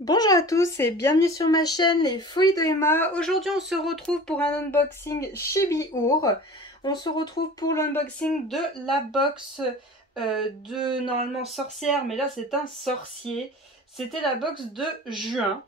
Bonjour à tous et bienvenue sur ma chaîne Les Folies de Emma. Aujourd'hui on se retrouve pour un unboxing Chibi-Our. On se retrouve pour l'unboxing de la box de normalement sorcière, mais là c'est un sorcier. C'était la box de juin.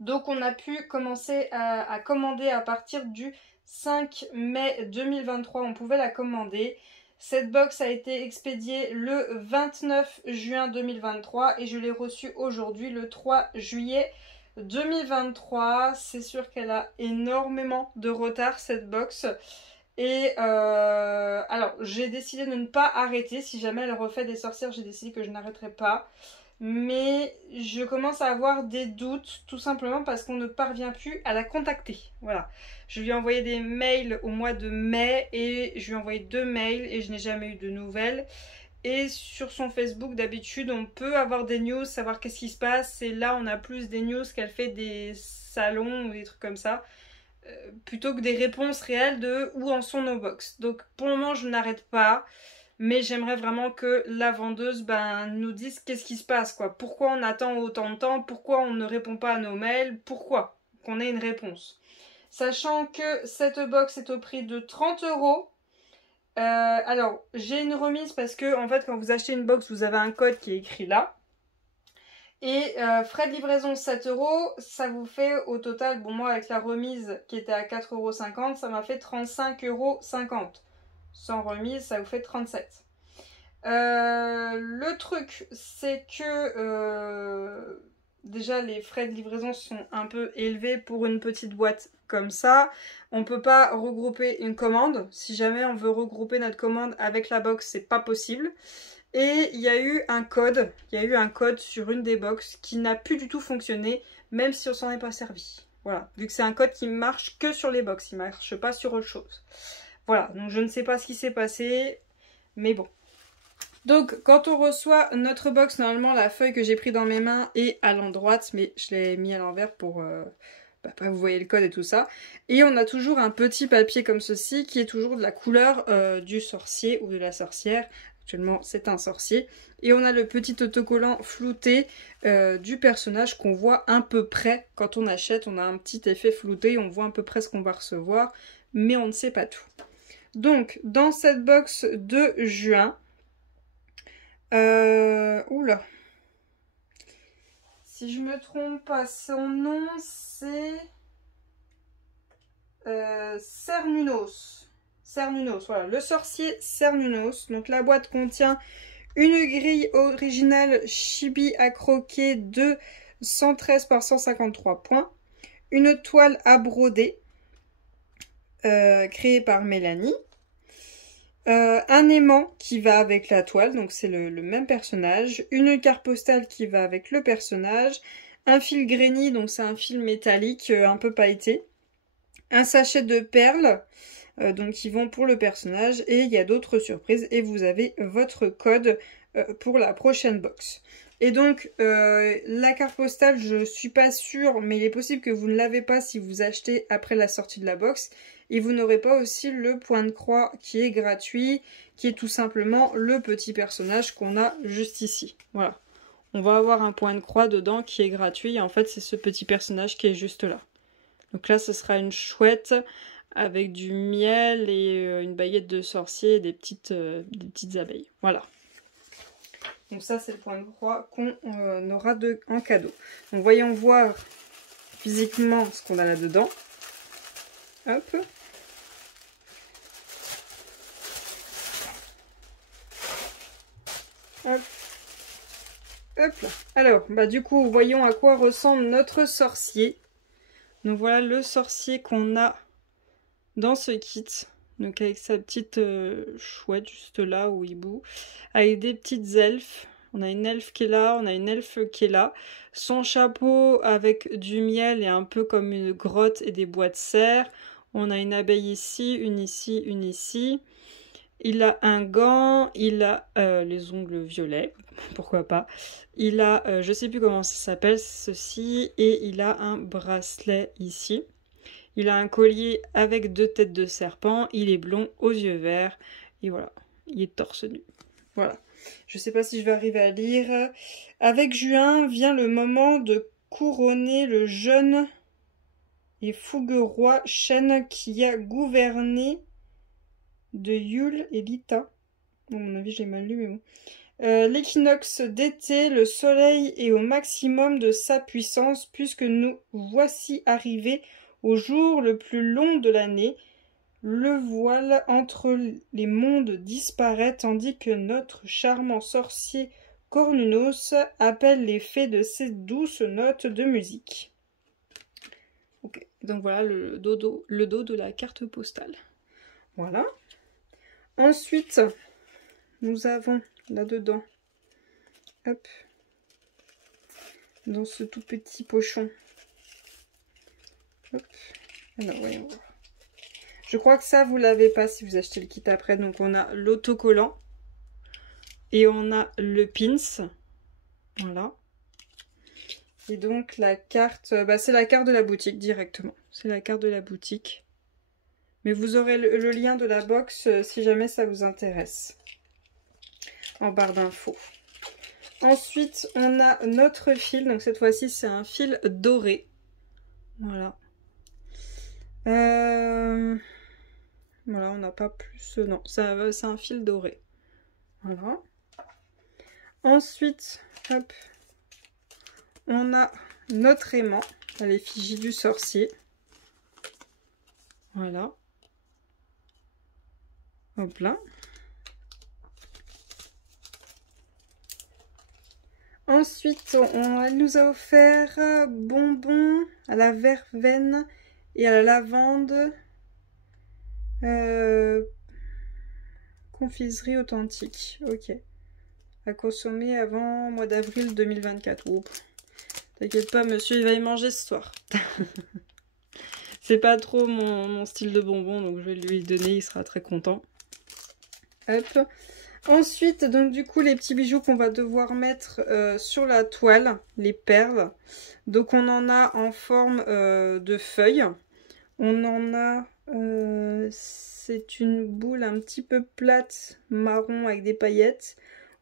Donc on a pu commencer à commander à partir du 5 mai 2023, on pouvait la commander. Cette box a été expédiée le 29 juin 2023 et je l'ai reçue aujourd'hui le 3 juillet 2023. C'est sûr qu'elle a énormément de retard cette box. Et alors j'ai décidé de ne pas arrêter. Si jamais elle refait des sorcières, j'ai décidé que je n'arrêterai pas. Mais je commence à avoir des doutes, tout simplement parce qu'on ne parvient plus à la contacter. Voilà. Je lui ai envoyé des mails au mois de mai et je lui ai envoyé 2 mails et je n'ai jamais eu de nouvelles. Et sur son Facebook, d'habitude, on peut avoir des news, savoir qu'est-ce qui se passe. Et là, on a plus des news qu'elle fait des salons ou des trucs comme ça. Plutôt que des réponses réelles de où en sont nos box. Donc pour le moment, je n'arrête pas. Mais j'aimerais vraiment que la vendeuse nous dise qu'est-ce qui se passe, quoi. Pourquoi on attend autant de temps, pourquoi on ne répond pas à nos mails, pourquoi qu'on ait une réponse. Sachant que cette box est au prix de 30 euros. Alors, j'ai une remise parce que, en fait, quand vous achetez une box, vous avez un code qui est écrit là. Et frais de livraison 7 euros, ça vous fait au total, bon moi avec la remise qui était à 4,50 euros, ça m'a fait 35,50 euros. Sans remise, ça vous fait 37. Le truc, c'est que déjà les frais de livraison sont un peu élevés pour une petite boîte comme ça. On ne peut pas regrouper une commande. Si jamais on veut regrouper notre commande avec la box, c'est pas possible. Et il y a eu un code, sur une des box qui n'a plus du tout fonctionné, même si on s'en est pas servi. Voilà, vu que c'est un code qui marche que sur les box, il marche pas sur autre chose. Voilà, donc je ne sais pas ce qui s'est passé, mais bon. Donc quand on reçoit notre box, normalement la feuille que j'ai pris dans mes mains est à l'endroit, mais je l'ai mis à l'envers pour pas que vous voyez le code et tout ça. Et on a toujours un petit papier comme ceci qui est toujours de la couleur du sorcier ou de la sorcière. Actuellement c'est un sorcier. Et on a le petit autocollant flouté du personnage qu'on voit à peu près quand on achète. On a un petit effet flouté, on voit à peu près ce qu'on va recevoir, mais on ne sait pas tout. Donc dans cette box de juin, oula. Si je me trompe pas, son nom c'est Cernunnos. Cernunnos, voilà, le sorcier Cernunnos. Donc la boîte contient une grille originale chibi à croquer de 113 par 153 points, une toile à broder créée par Mélanie, un aimant qui va avec la toile, donc c'est le même personnage, une carte postale qui va avec le personnage, un fil grainy, donc c'est un fil métallique un peu pailleté, un sachet de perles, donc qui vont pour le personnage, et il y a d'autres surprises, et vous avez votre code pour la prochaine box. Et donc la carte postale, je suis pas sûre, mais il est possible que vous ne l'avez pas si vous achetez après la sortie de la box. Et vous n'aurez pas aussi le point de croix qui est gratuit, qui est tout simplement le petit personnage qu'on a juste ici. Voilà. On va avoir un point de croix dedans qui est gratuit, et en fait c'est ce petit personnage qui est juste là. Donc là ce sera une chouette avec du miel et une baguette de sorcier et des petites abeilles. Voilà. Donc ça c'est le point de croix qu'on aura en cadeau. Donc voyons voir physiquement ce qu'on a là-dedans. Hop. Hop. Hop là. Alors, du coup, voyons à quoi ressemble notre sorcier. Donc voilà le sorcier qu'on a dans ce kit. Donc avec sa petite chouette juste là, au hibou. Avec des petites elfes. On a une elfe qui est là, on a une elfe qui est là. Son chapeau avec du miel et un peu comme une grotte et des bois de serre. On a une abeille ici, une ici, une ici. Il a un gant, il a les ongles violets, pourquoi pas. Il a, je sais plus comment ça s'appelle ceci, et il a un bracelet ici. Il a un collier avec 2 têtes de serpent, il est blond, aux yeux verts, et voilà, il est torse nu. Voilà, je sais pas si je vais arriver à lire. Avec juin vient le moment de couronner le jeune et fougueux roi Chêne qui a gouverné de Yule et Lita. Bon, à mon avis, j'ai mal lu, mais bon. L'équinoxe d'été, le soleil est au maximum de sa puissance, puisque nous voici arrivés au jour le plus long de l'année. Le voile entre les mondes disparaît, tandis que notre charmant sorcier Cornunos appelle les fées de ses douces notes de musique. Ok, donc voilà le dos de la carte postale. Voilà. Ensuite, nous avons là-dedans, hop, dans ce tout petit pochon. Hop. Alors, voyons voir. Je crois que ça, vous l'avez pas si vous achetez le kit après. Donc, on a l'autocollant. Et on a le pins. Voilà. Et donc, la carte, c'est la carte de la boutique directement. C'est la carte de la boutique. Mais vous aurez le lien de la box si jamais ça vous intéresse. En barre d'infos. Ensuite, on a notre fil. Donc, cette fois-ci, c'est un fil doré. Voilà. Voilà, on n'a pas plus... non, c'est un fil doré. Voilà. Ensuite, hop, on a notre aimant, à l'effigie du sorcier. Voilà. Hop là. Ensuite, elle nous a offert bonbons à la verveine et à la lavande. Confiserie authentique. Ok. À consommer avant mois d'avril 2024. Oh. T'inquiète pas, monsieur, il va y manger ce soir. C'est pas trop mon style de bonbon, donc je vais lui donner, il sera très content. Hop. Ensuite, donc du coup, les petits bijoux qu'on va devoir mettre sur la toile, les perles. Donc on en a en forme de feuilles. On en a, c'est une boule un petit peu plate, marron avec des paillettes.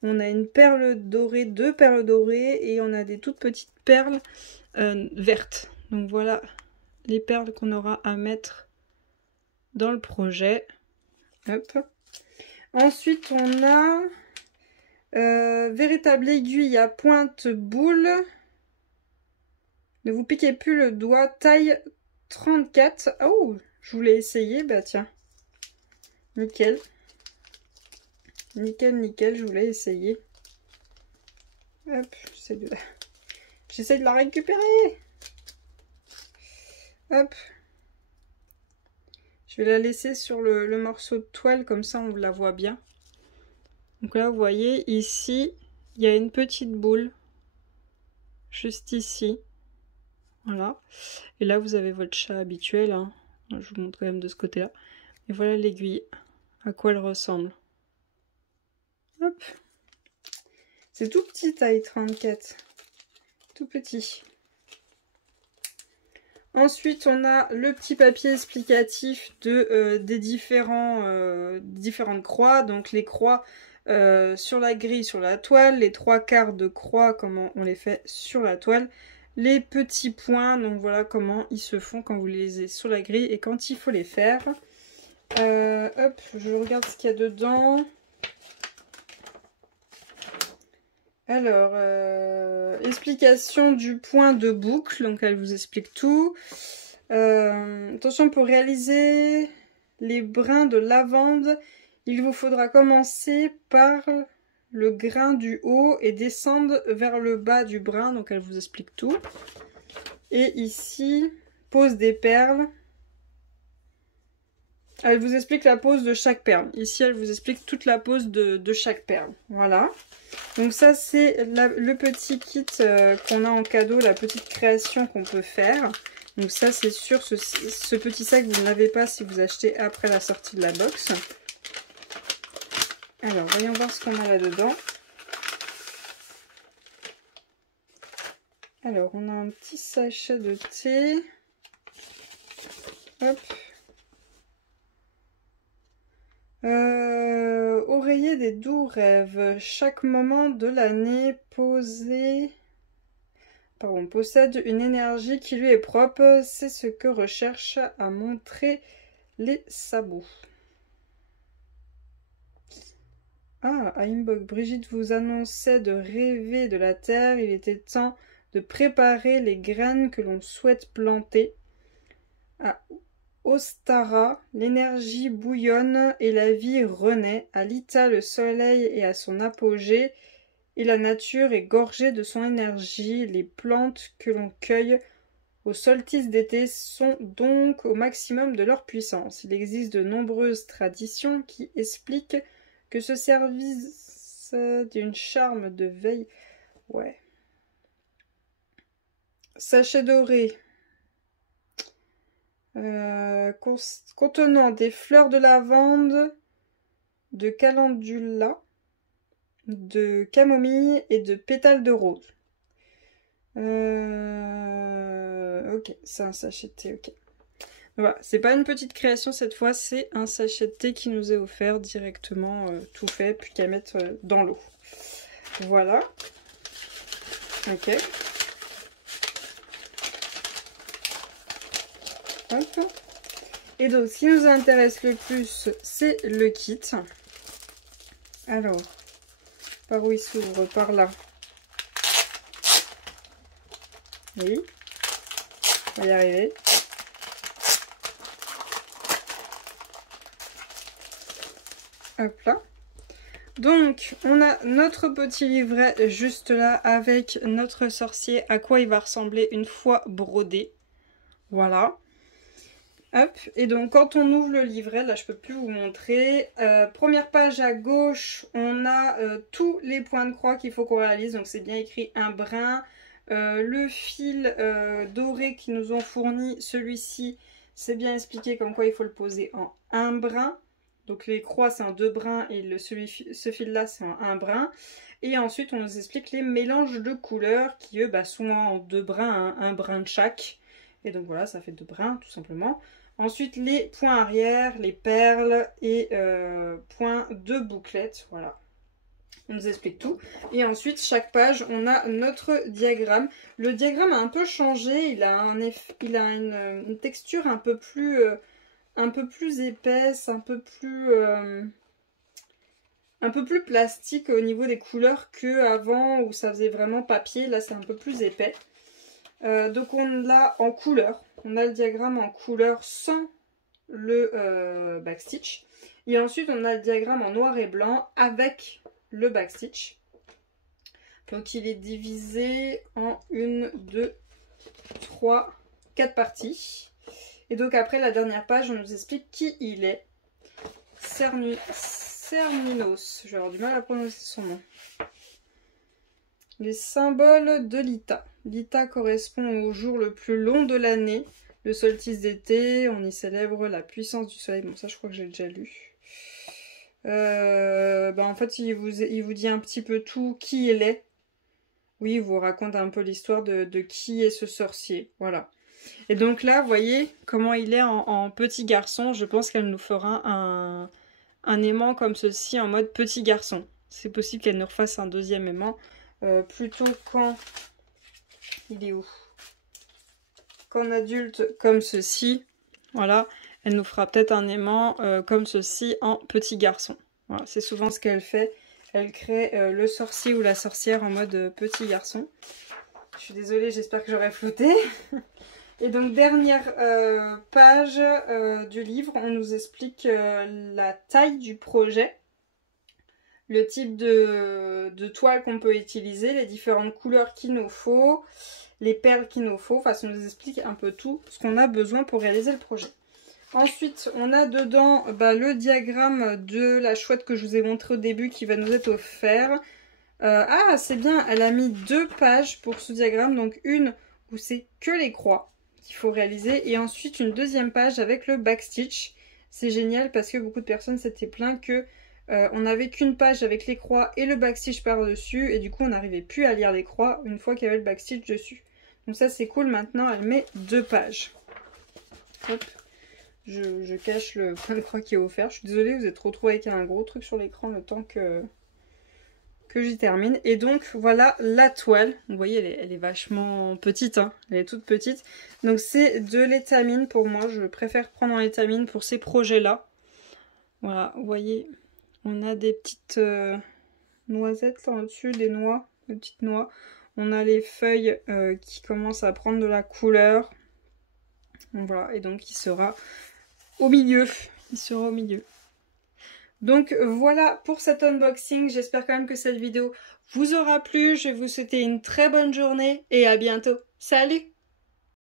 On a une perle dorée, 2 perles dorées et on a des toutes petites perles vertes. Donc voilà les perles qu'on aura à mettre dans le projet. Hop. Ensuite, on a véritable aiguille à pointe boule. Ne vous piquez plus le doigt, taille 34. Oh, je voulais essayer, bah tiens. Nickel. Nickel, nickel, je voulais essayer. Hop, j'essaie de la récupérer. Hop. Je vais la laisser sur le morceau de toile, comme ça on la voit bien. Donc là, vous voyez, ici, il y a une petite boule. Juste ici. Voilà. Et là, vous avez votre chat habituel. Hein. Je vous montre quand même de ce côté-là. Et voilà l'aiguille. À quoi elle ressemble. Hop. C'est tout petit, taille 34. Tout petit. Ensuite, on a le petit papier explicatif des différentes croix. Donc les croix sur la grille, sur la toile. Les 3/4 de croix, comment on les fait sur la toile. Les petits points, donc voilà comment ils se font quand vous les avez sur la grille et quand il faut les faire. Hop, je regarde ce qu'il y a dedans. Alors, explication du point de boucle, donc elle vous explique tout. Attention, pour réaliser les brins de lavande, il vous faudra commencer par le grain du haut et descendre vers le bas du brin, donc elle vous explique tout. Et ici, pose des perles. Elle vous explique la pose de chaque perle. Ici, elle vous explique toute la pose de chaque perle. Voilà. Donc ça, c'est le petit kit qu'on a en cadeau, la petite création qu'on peut faire. Donc ça, c'est sûr, ce petit sac, vous ne l'avez pas si vous achetez après la sortie de la box. Alors, voyons voir ce qu'on a là-dedans. Alors, on a un petit sachet de thé. Hop. Oreiller des doux rêves. Chaque moment de l'année posé pardon, possède une énergie qui lui est propre. C'est ce que recherche à montrer les sabots. Ah, Aimbok, Brigitte vous annonçait de rêver de la terre. Il était temps de préparer les graines que l'on souhaite planter. À Ostara, l'énergie bouillonne et la vie renaît. À Lita, le soleil est à son apogée et la nature est gorgée de son énergie. Les plantes que l'on cueille au solstice d'été sont donc au maximum de leur puissance. Il existe de nombreuses traditions qui expliquent que ce service d'une charme de veille... Ouais. Sachet doré. Contenant des fleurs de lavande, de calendula, de camomille et de pétales de rose. Ok, c'est un sachet de thé, ok. Voilà, c'est pas une petite création cette fois, c'est un sachet de thé qui nous est offert directement, tout fait, puis qu'à mettre dans l'eau. Voilà. Ok. Hop. Et donc, ce qui nous intéresse le plus, c'est le kit. Alors, par où il s'ouvre? Par là. Oui. On va y arriver. Hop là. Donc, on a notre petit livret juste là avec notre sorcier, à quoi il va ressembler une fois brodé. Voilà. Hop, et donc quand on ouvre le livret, là je peux plus vous montrer, première page à gauche, on a tous les points de croix qu'il faut qu'on réalise, donc c'est bien écrit un brin. Le fil doré qu'ils nous ont fourni, celui-ci, c'est bien expliqué comme quoi il faut le poser en un brin. Donc les croix c'est en 2 brins et ce fil-là c'est en 1 brin. Et ensuite on nous explique les mélanges de couleurs qui eux sont en 2 brins, hein, un brin de chaque. Et donc voilà, ça fait 2 brins tout simplement. Ensuite, les points arrière, les perles et points de bouclette. Voilà. On nous explique tout. Et ensuite, chaque page, on a notre diagramme. Le diagramme a un peu changé. Il a une texture un peu plus épaisse, un peu plus plastique au niveau des couleurs qu'avant où ça faisait vraiment papier. Là, c'est un peu plus épais. Donc on l'a en couleur, on a le diagramme en couleur sans le backstitch. Et ensuite on a le diagramme en noir et blanc avec le backstitch. Donc il est divisé en 1, 2, 3, 4 parties. Et donc après la dernière page on nous explique qui il est. Cernunos, je vais avoir du mal à prononcer son nom. Les symboles de Lita. Lita correspond au jour le plus long de l'année, le solstice d'été. On y célèbre la puissance du soleil. Bon, ça, je crois que j'ai déjà lu. En fait, il vous dit un petit peu tout, qui il est. Oui, il vous raconte un peu l'histoire de qui est ce sorcier. Voilà. Et donc là, vous voyez comment il est en petit garçon. Je pense qu'elle nous fera un aimant comme ceci en mode petit garçon. C'est possible qu'elle nous refasse un deuxième aimant. Plutôt quand il est où? Qu'en adulte comme ceci, voilà, elle nous fera peut-être un aimant comme ceci en petit garçon. Voilà, c'est souvent ce qu'elle fait. Elle crée le sorcier ou la sorcière en mode petit garçon. Je suis désolée, j'espère que j'aurai flouté. Et donc dernière page du livre, on nous explique la taille du projet. Le type de toile qu'on peut utiliser, les différentes couleurs qu'il nous faut, les perles qu'il nous faut. Enfin, ça nous explique un peu tout ce qu'on a besoin pour réaliser le projet. Ensuite, on a dedans le diagramme de la chouette que je vous ai montré au début qui va nous être offert. Ah, c'est bien, elle a mis 2 pages pour ce diagramme. Donc une où c'est que les croix qu'il faut réaliser. Et ensuite, une deuxième page avec le backstitch. C'est génial parce que beaucoup de personnes s'étaient plaints que on n'avait qu'une page avec les croix et le backstitch par-dessus. Et du coup, on n'arrivait plus à lire les croix une fois qu'il y avait le backstitch dessus. Donc ça, c'est cool. Maintenant, elle met 2 pages. Hop. Je cache le point de croix qui est offert. Je suis désolée, vous êtes retrouvé avec un gros truc sur l'écran le temps que que j'y termine. Et donc voilà la toile. Vous voyez, elle est vachement petite, hein. Elle est toute petite. Donc c'est de l'étamine pour moi. Je préfère prendre en étamine pour ces projets-là. Voilà, vous voyez, on a des petites noisettes là au-dessus, des noix, des petites noix. On a les feuilles qui commencent à prendre de la couleur. Donc voilà, et donc il sera au milieu. Il sera au milieu. Donc voilà pour cet unboxing, j'espère quand même que cette vidéo vous aura plu, je vais vous souhaiter une très bonne journée et à bientôt. Salut!